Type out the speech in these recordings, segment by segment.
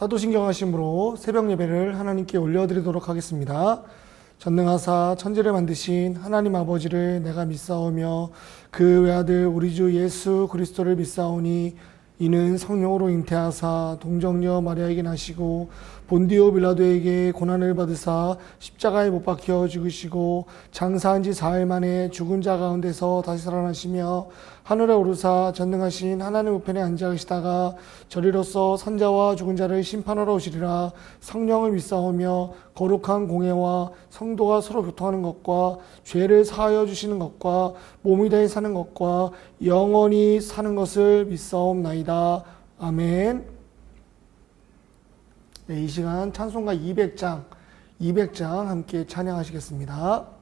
사도신경 하심으로 새벽 예배를 하나님께 올려드리도록 하겠습니다. 전능하사 천지를 만드신 하나님 아버지를 내가 믿사오며 그 외아들 우리 주 예수 그리스도를 믿사오니 이는 성령으로 잉태하사 동정녀 마리아에게 나시고 본디오 빌라도에게 고난을 받으사 십자가에 못 박혀 죽으시고 장사한 지 사흘 만에 죽은 자 가운데서 다시 살아나시며 하늘에 오르사 전능하신 하나님 우편에 앉아 계시다가 저리로서 산자와 죽은 자를 심판하러 오시리라. 성령을 믿사오며 거룩한 공회와 성도가 서로 교통하는 것과 죄를 사하여 주시는 것과 몸이 다해 사는 것과 영원히 사는 것을 믿사옵나이다. 아멘. 네, 이 시간 찬송가 200장 함께 찬양하시겠습니다.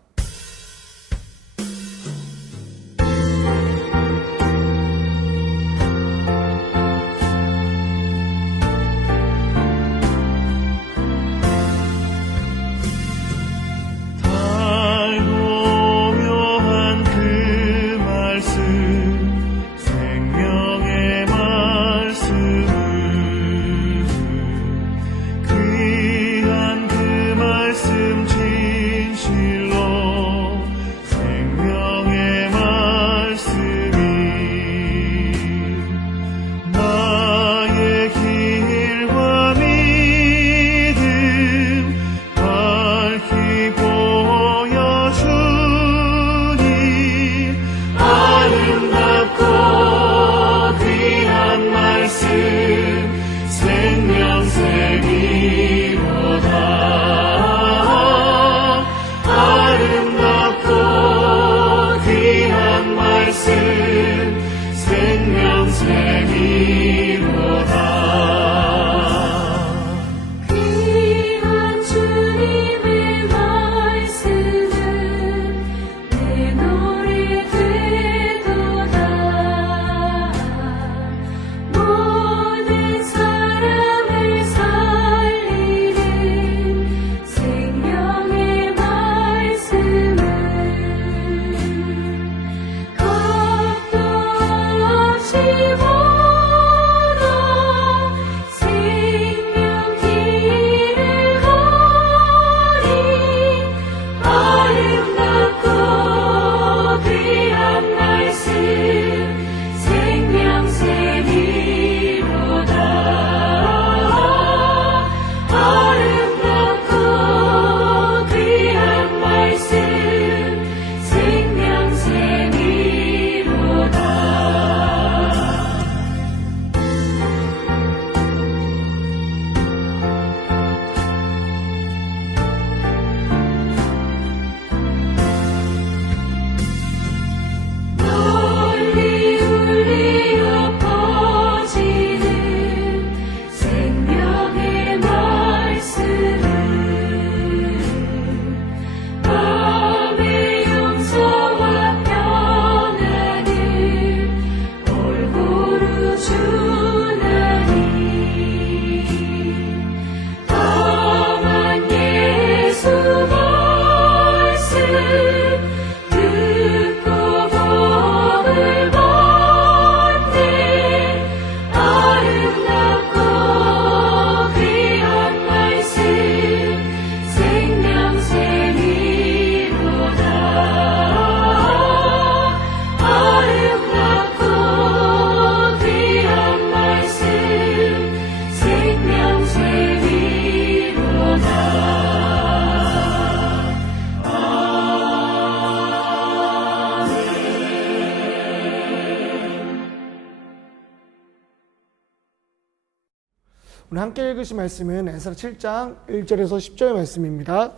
오늘 함께 읽으신 말씀은 에스라 7장 1절에서 10절 말씀입니다.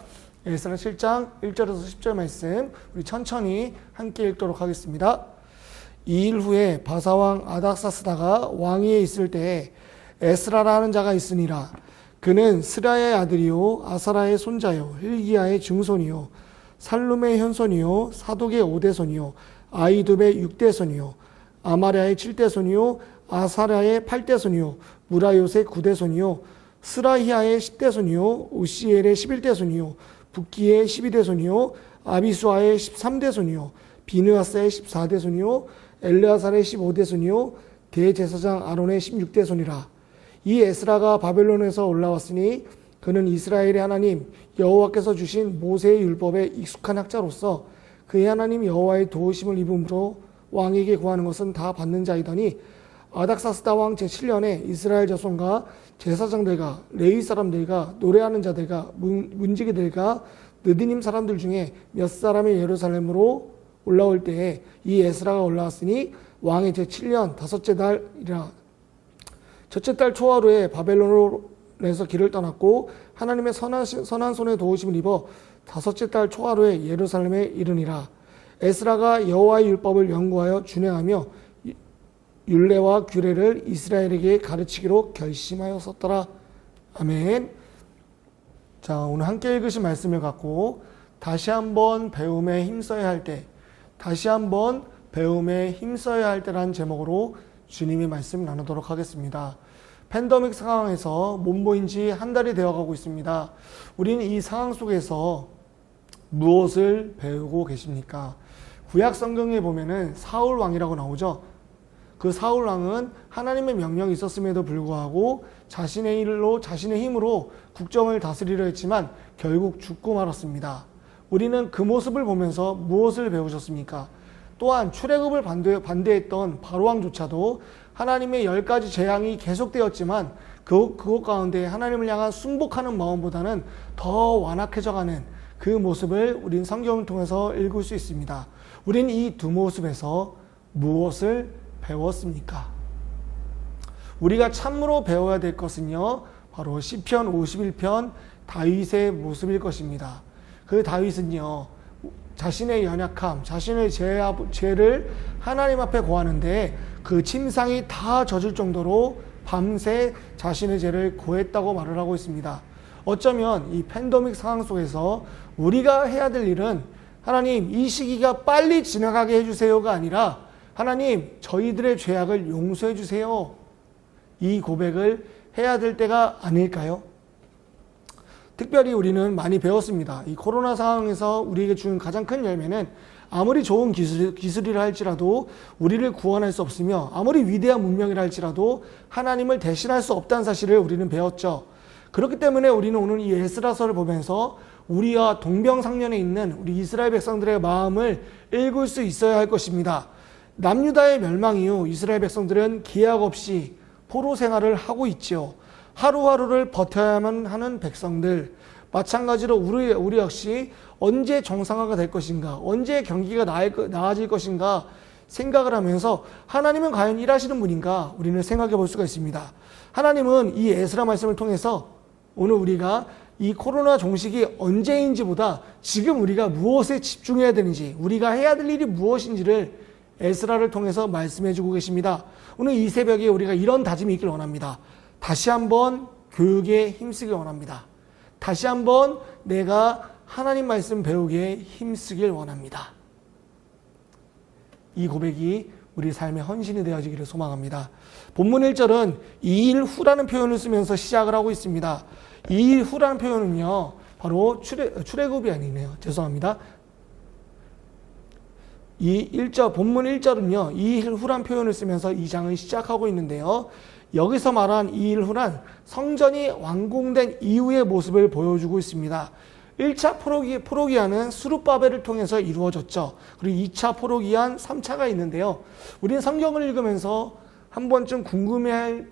에스라 7장 1절에서 10절 말씀 우리 천천히 함께 읽도록 하겠습니다. 2일 후에 바사왕 아닥사스다가 왕위에 있을 때에 에스라라 하는 자가 있으니라. 그는 스라야의 아들이요 아사라의 손자요 hil기야의 증손이요 살룸의 현손이요 사독의 5대손이요 아이둡의 6대손이요 아마랴의 7대손이요 아사랴의 8대손이요 무라요의 9대손이요 스라히야의 10대손이요 우시엘의 11대손이요 붓기의 12대손이요 아비수아의 13대손이요 비느하스의 14대손이요 엘르아살의 15대손이요 대제사장 아론의 16대손이라. 이 에스라가 바벨론에서 올라왔으니 그는 이스라엘의 하나님 여호와께서 주신 모세의 율법에 익숙한 학자로서 그의 하나님 여호와의 도우심을 입음으로 왕에게 구하는 것은 다 받는 자이더니 아닥사스다 왕 제7년에 이스라엘 자손과 제사장들과 레위 사람들과 노래하는 자들과 문지기들과 느디님 사람들 중에 몇 사람이 예루살렘으로 올라올 때에 이 에스라가 올라왔으니 왕의 제7년 다섯째 달이라. 첫째 달 초하루에 바벨론에서 길을 떠났고 하나님의 선한 손에 도우심을 입어 다섯째 달 초하루에 예루살렘에 이르니라. 에스라가 여호와의 율법을 연구하여 준행하며 율례와 규례를 이스라엘에게 가르치기로 결심하였었더라. 아멘. 자, 오늘 함께 읽으신 말씀을 갖고 다시 한번 배움에 힘써야 할 때, 다시 한번 배움에 힘써야 할 때라는 제목으로 주님의 말씀 나누도록 하겠습니다. 팬데믹 상황에서 몸보인 지 한 달이 되어가고 있습니다. 우리는 이 상황 속에서 무엇을 배우고 계십니까? 구약 성경에 보면은 사울 왕이라고 나오죠. 그 사울 왕은 하나님의 명령이 있었음에도 불구하고 자신의 힘으로 국정을 다스리려 했지만 결국 죽고 말았습니다. 우리는 그 모습을 보면서 무엇을 배우셨습니까? 또한 출애굽을 반대했던 바로왕조차도 하나님의 10가지 재앙이 계속되었지만 그것 가운데 하나님을 향한 순복하는 마음보다는 더 완악해져가는 그 모습을 우린 성경을 통해서 읽을 수 있습니다. 우린 이 두 모습에서 무엇을 배웠습니까? 우리가 참으로 배워야 될 것은요, 바로 시편 51편 다윗의 모습일 것입니다. 그 다윗은요, 자신의 연약함, 자신의 죄를 하나님 앞에 고하는데 그 침상이 다 젖을 정도로 밤새 자신의 죄를 고했다고 말을 하고 있습니다. 어쩌면 이 팬데믹 상황 속에서 우리가 해야 될 일은 하나님 이 시기가 빨리 지나가게 해주세요가 아니라 하나님 저희들의 죄악을 용서해 주세요. 이 고백을 해야 될 때가 아닐까요? 특별히 우리는 많이 배웠습니다. 이 코로나 상황에서 우리에게 준 가장 큰 열매는 아무리 좋은 기술이라 할지라도 우리를 구원할 수 없으며 아무리 위대한 문명이라 할지라도 하나님을 대신할 수 없다는 사실을 우리는 배웠죠. 그렇기 때문에 우리는 오늘 이 에스라서를 보면서 우리와 동병상련에 있는 우리 이스라엘 백성들의 마음을 읽을 수 있어야 할 것입니다. 남유다의 멸망 이후 이스라엘 백성들은 기약 없이 포로 생활을 하고 있죠. 하루하루를 버텨야만 하는 백성들, 마찬가지로 우리 역시 언제 정상화가 될 것인가, 언제 경기가 나아질 것인가 생각을 하면서 하나님은 과연 일하시는 분인가 우리는 생각해 볼 수가 있습니다. 하나님은 이 에스라 말씀을 통해서 오늘 우리가 이 코로나 종식이 언제인지보다 지금 우리가 무엇에 집중해야 되는지, 우리가 해야 될 일이 무엇인지를 에스라를 통해서 말씀해 주고 계십니다. 오늘 이 새벽에 우리가 이런 다짐이 있길 원합니다. 다시 한번 교육에 힘쓰길 원합니다. 다시 한번 내가 하나님 말씀 배우기에 힘쓰길 원합니다. 이 고백이 우리 삶의 헌신이 되어지기를 소망합니다. 본문 1절은 2일 후라는 표현을 쓰면서 시작을 하고 있습니다. 2일 후라는 표현은요, 바로 출애굽이 아니네요. 죄송합니다. 본문 1절은요, 2일 후란 표현을 쓰면서 2장을 시작하고 있는데요. 여기서 말한 2일 후란 성전이 완공된 이후의 모습을 보여주고 있습니다. 1차 포로기한은 수룹바벨을 통해서 이루어졌죠. 그리고 2차 포로기한 3차가 있는데요. 우리는 성경을 읽으면서 한 번쯤 궁금해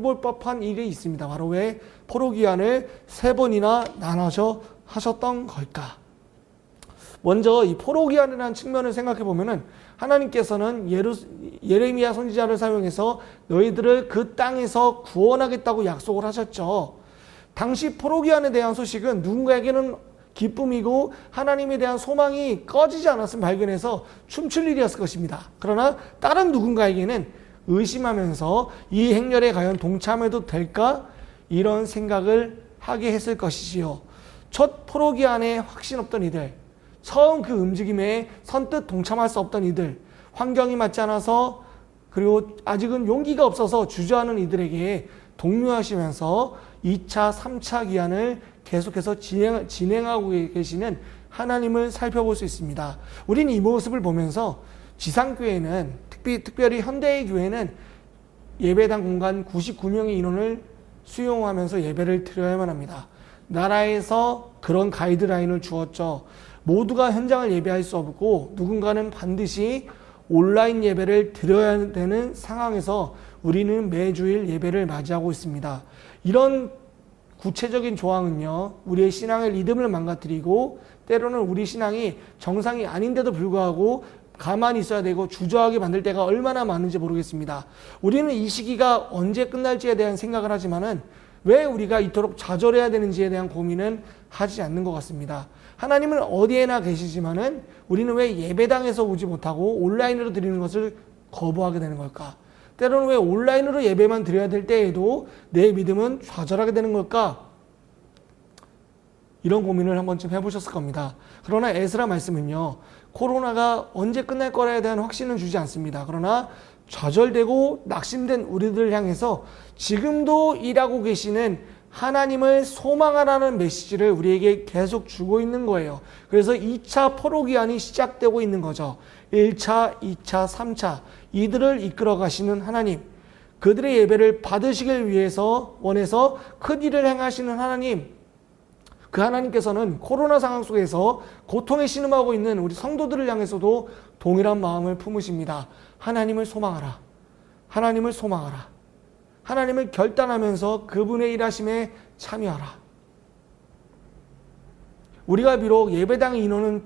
볼 법한 일이 있습니다. 바로 왜 포로기한을 3번이나 나눠서 하셨던 걸까? 먼저 이 포로기한이라는 측면을 생각해 보면은 하나님께서는 예레미야 선지자를 사용해서 너희들을 그 땅에서 구원하겠다고 약속을 하셨죠. 당시 포로기한에 대한 소식은 누군가에게는 기쁨이고 하나님에 대한 소망이 꺼지지 않았음을 발견해서 춤출 일이었을 것입니다. 그러나 다른 누군가에게는 의심하면서 이 행렬에 과연 동참해도 될까? 이런 생각을 하게 했을 것이지요. 첫 포로기한에 확신 없던 이들, 처음 그 움직임에 선뜻 동참할 수 없던 이들, 환경이 맞지 않아서 그리고 아직은 용기가 없어서 주저하는 이들에게 독려하시면서 2차, 3차 기한을 계속해서 진행하고 계시는 하나님을 살펴볼 수 있습니다. 우리는 이 모습을 보면서 지상교회는 특별히 현대의 교회는 예배당 공간 99명의 인원을 수용하면서 예배를 드려야만 합니다. 나라에서 그런 가이드라인을 주었죠. 모두가 현장을 예배할 수 없고 누군가는 반드시 온라인 예배를 드려야 되는 상황에서 우리는 매주일 예배를 맞이하고 있습니다. 이런 구체적인 조항은요, 우리의 신앙의 리듬을 망가뜨리고 때로는 우리 신앙이 정상이 아닌데도 불구하고 가만히 있어야 되고 주저하게 만들 때가 얼마나 많은지 모르겠습니다. 우리는 이 시기가 언제 끝날지에 대한 생각을 하지만은 왜 우리가 이토록 좌절해야 되는지에 대한 고민은 하지 않는 것 같습니다. 하나님은 어디에나 계시지만은 우리는 왜 예배당에서 오지 못하고 온라인으로 드리는 것을 거부하게 되는 걸까? 때로는 왜 온라인으로 예배만 드려야 될 때에도 내 믿음은 좌절하게 되는 걸까? 이런 고민을 한 번쯤 해보셨을 겁니다. 그러나 에스라 말씀은요, 코로나가 언제 끝날 거라에 대한 확신은 주지 않습니다. 그러나 좌절되고 낙심된 우리들을 향해서 지금도 일하고 계시는 하나님을 소망하라는 메시지를 우리에게 계속 주고 있는 거예요. 그래서 2차 포로기한이 시작되고 있는 거죠. 1차, 2차, 3차 이들을 이끌어 가시는 하나님, 그들의 예배를 받으시길 위해서 원해서 큰 일을 행하시는 하나님, 그 하나님께서는 코로나 상황 속에서 고통에 신음하고 있는 우리 성도들을 향해서도 동일한 마음을 품으십니다. 하나님을 소망하라. 하나님을 소망하라. 하나님을 결단하면서 그분의 일하심에 참여하라. 우리가 비록 예배당 인원은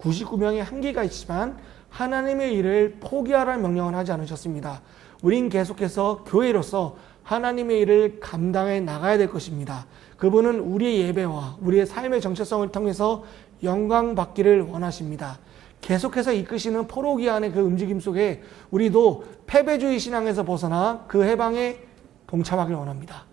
99명의 한계가 있지만 하나님의 일을 포기하라는 명령을 하지 않으셨습니다. 우린 계속해서 교회로서 하나님의 일을 감당해 나가야 될 것입니다. 그분은 우리의 예배와 우리의 삶의 정체성을 통해서 영광 받기를 원하십니다. 계속해서 이끄시는 포로기한의 그 움직임 속에 우리도 패배주의 신앙에서 벗어나 그 해방에 동참하길 원합니다.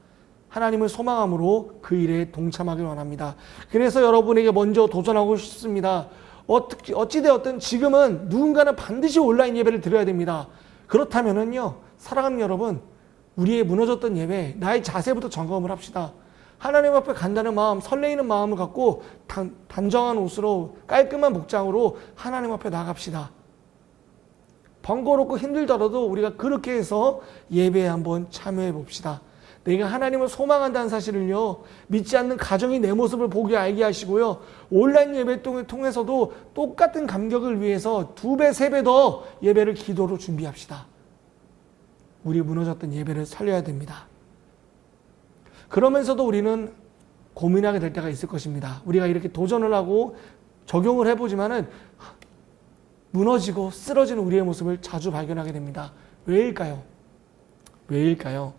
하나님을 소망함으로 그 일에 동참하길 원합니다. 그래서 여러분에게 먼저 도전하고 싶습니다. 어찌되었든 지금은 누군가는 반드시 온라인 예배를 드려야 됩니다. 그렇다면은요, 사랑하는 여러분, 우리의 무너졌던 예배, 나의 자세부터 점검을 합시다. 하나님 앞에 간다는 마음, 설레이는 마음을 갖고 단정한 옷으로 깔끔한 복장으로 하나님 앞에 나갑시다. 번거롭고 힘들더라도 우리가 그렇게 해서 예배에 한번 참여해 봅시다. 내가 하나님을 소망한다는 사실을요, 믿지 않는 가정이 내 모습을 보게 알게 하시고요, 온라인 예배 통해서도 똑같은 감격을 위해서 2배, 3배 더 예배를 기도로 준비합시다. 우리 무너졌던 예배를 살려야 됩니다. 그러면서도 우리는 고민하게 될 때가 있을 것입니다. 우리가 이렇게 도전을 하고 적용을 해보지만은 무너지고 쓰러지는 우리의 모습을 자주 발견하게 됩니다. 왜일까요? 왜일까요?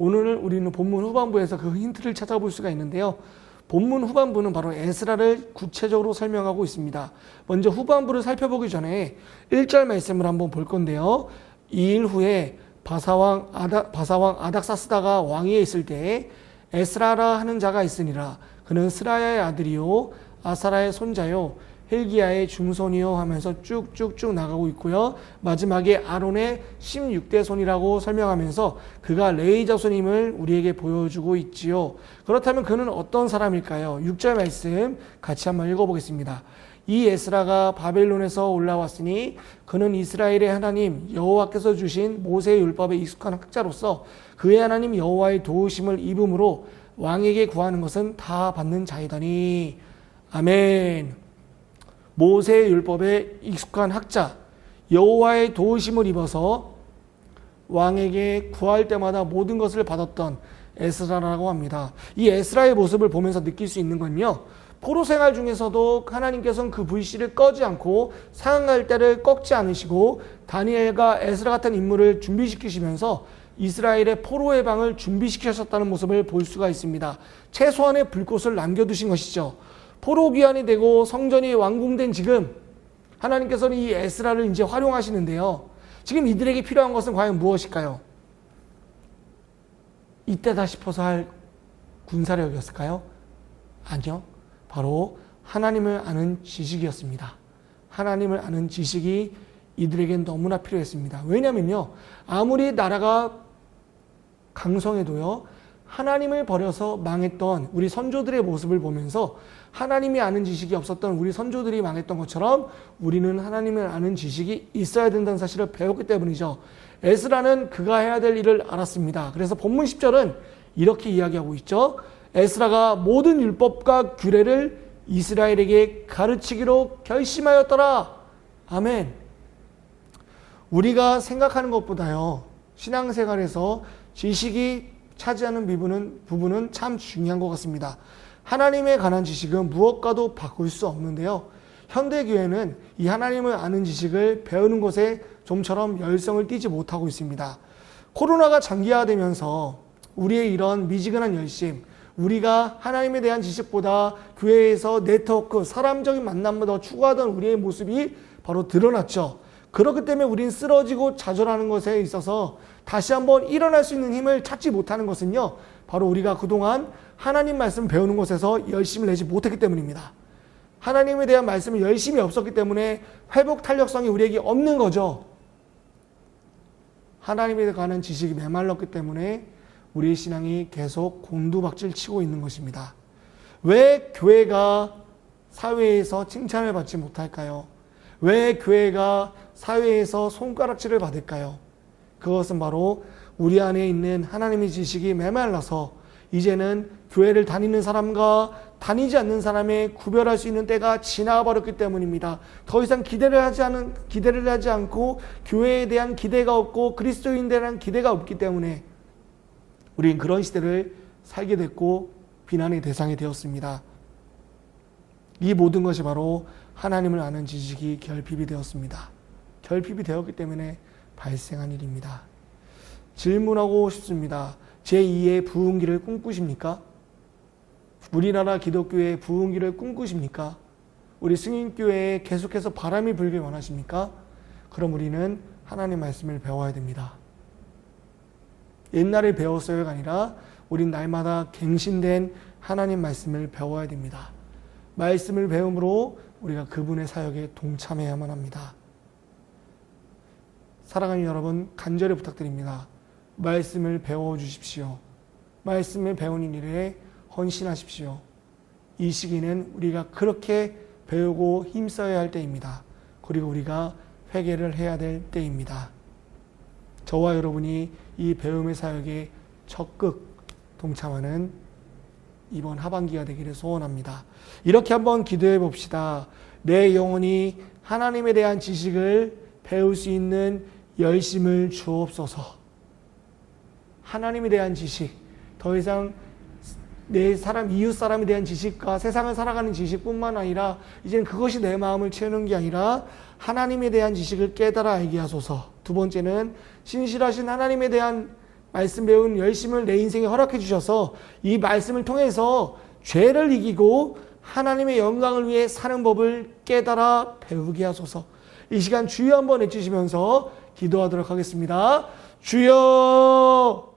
오늘 우리는 본문 후반부에서 그 힌트를 찾아볼 수가 있는데요. 본문 후반부는 바로 에스라를 구체적으로 설명하고 있습니다. 먼저 후반부를 살펴보기 전에 1절 말씀을 한번 볼 건데요. 2일 후에 바사왕 아닥사스다가 왕위에 있을 때에 에스라라 하는 자가 있으니라. 그는 스라야의 아들이요 아사라의 손자요 헬기야의 중손이요 하면서 쭉쭉쭉 나가고 있고요. 마지막에 아론의 16대 손이라고 설명하면서 그가 레위 자손임을 우리에게 보여주고 있지요. 그렇다면 그는 어떤 사람일까요? 6절 말씀 같이 한번 읽어보겠습니다. 이 에스라가 바벨론에서 올라왔으니 그는 이스라엘의 하나님 여호와께서 주신 모세의 율법에 익숙한 학자로서 그의 하나님 여호와의 도우심을 입음으로 왕에게 구하는 것은 다 받는 자이더니. 아멘. 모세의 율법에 익숙한 학자, 여호와의 도우심을 입어서 왕에게 구할 때마다 모든 것을 받았던 에스라라고 합니다. 이 에스라의 모습을 보면서 느낄 수 있는 건요, 포로 생활 중에서도 하나님께서는 그 불씨를 꺼지 않고 상할 때를 꺾지 않으시고 다니엘과 에스라 같은 인물을 준비시키시면서 이스라엘의 포로 해방을 준비시키셨다는 모습을 볼 수가 있습니다. 최소한의 불꽃을 남겨두신 것이죠. 포로 귀환이 되고 성전이 완공된 지금 하나님께서는 이 에스라를 이제 활용하시는데요. 지금 이들에게 필요한 것은 과연 무엇일까요? 이때다 싶어서 할 군사력이었을까요? 아니요. 바로 하나님을 아는 지식이었습니다. 하나님을 아는 지식이 이들에겐 너무나 필요했습니다. 왜냐면요, 아무리 나라가 강성해도요, 하나님을 버려서 망했던 우리 선조들의 모습을 보면서 하나님이 아는 지식이 없었던 우리 선조들이 망했던 것처럼 우리는 하나님을 아는 지식이 있어야 된다는 사실을 배웠기 때문이죠. 에스라는 그가 해야 될 일을 알았습니다. 그래서 본문 10절은 이렇게 이야기하고 있죠. 에스라가 모든 율법과 규례를 이스라엘에게 가르치기로 결심하였더라. 아멘. 우리가 생각하는 것보다요, 신앙생활에서 지식이 차지하는 부분은 참 중요한 것 같습니다. 하나님에 관한 지식은 무엇과도 바꿀 수 없는데요. 현대교회는 이 하나님을 아는 지식을 배우는 것에 좀처럼 열성을 띠지 못하고 있습니다. 코로나가 장기화되면서 우리의 이런 미지근한 열심, 우리가 하나님에 대한 지식보다 교회에서 네트워크, 사람적인 만남을 더 추구하던 우리의 모습이 바로 드러났죠. 그렇기 때문에 우린 쓰러지고 좌절하는 것에 있어서 다시 한번 일어날 수 있는 힘을 찾지 못하는 것은요, 바로 우리가 그동안 하나님 말씀 배우는 것에서 열심을 내지 못했기 때문입니다. 하나님에 대한 말씀이 열심히 없었기 때문에 회복 탄력성이 우리에게 없는 거죠. 하나님에 관한 지식이 메말랐기 때문에 우리의 신앙이 계속 곤두박질 치고 있는 것입니다. 왜 교회가 사회에서 칭찬을 받지 못할까요? 왜 교회가 사회에서 손가락질을 받을까요? 그것은 바로 우리 안에 있는 하나님의 지식이 메말라서 이제는 교회를 다니는 사람과 다니지 않는 사람의 구별할 수 있는 때가 지나가 버렸기 때문입니다. 더 이상 기대를 하지 않고 교회에 대한 기대가 없고 그리스도인에 대한 기대가 없기 때문에 우리는 그런 시대를 살게 됐고 비난의 대상이 되었습니다. 이 모든 것이 바로 하나님을 아는 지식이 결핍이 되었습니다. 결핍이 되었기 때문에 발생한 일입니다. 질문하고 싶습니다. 제2의 부흥기를 꿈꾸십니까? 우리나라 기독교의 부흥기를 꿈꾸십니까? 우리 승인교회에 계속해서 바람이 불길 원하십니까? 그럼 우리는 하나님 말씀을 배워야 됩니다. 옛날에 배웠어요가 아니라 우린 날마다 갱신된 하나님 말씀을 배워야 됩니다. 말씀을 배움으로 우리가 그분의 사역에 동참해야만 합니다. 사랑하는 여러분, 간절히 부탁드립니다. 말씀을 배워주십시오. 말씀을 배우는 일에 헌신하십시오. 이 시기는 우리가 그렇게 배우고 힘써야 할 때입니다. 그리고 우리가 회개를 해야 될 때입니다. 저와 여러분이 이 배움의 사역에 적극 동참하는 이번 하반기가 되기를 소원합니다. 이렇게 한번 기도해 봅시다. 내 영혼이 하나님에 대한 지식을 배울 수 있는 열심을 주옵소서. 하나님에 대한 지식, 더 이상 이웃 사람에 대한 지식과 세상을 살아가는 지식뿐만 아니라 이제는 그것이 내 마음을 채우는 게 아니라 하나님에 대한 지식을 깨달아 알게 하소서. 두 번째는 신실하신 하나님에 대한 말씀 배운 열심을 내 인생에 허락해 주셔서 이 말씀을 통해서 죄를 이기고 하나님의 영광을 위해 사는 법을 깨달아 배우게 하소서. 이 시간 주여 한번 외치시면서 기도하도록 하겠습니다. 주여!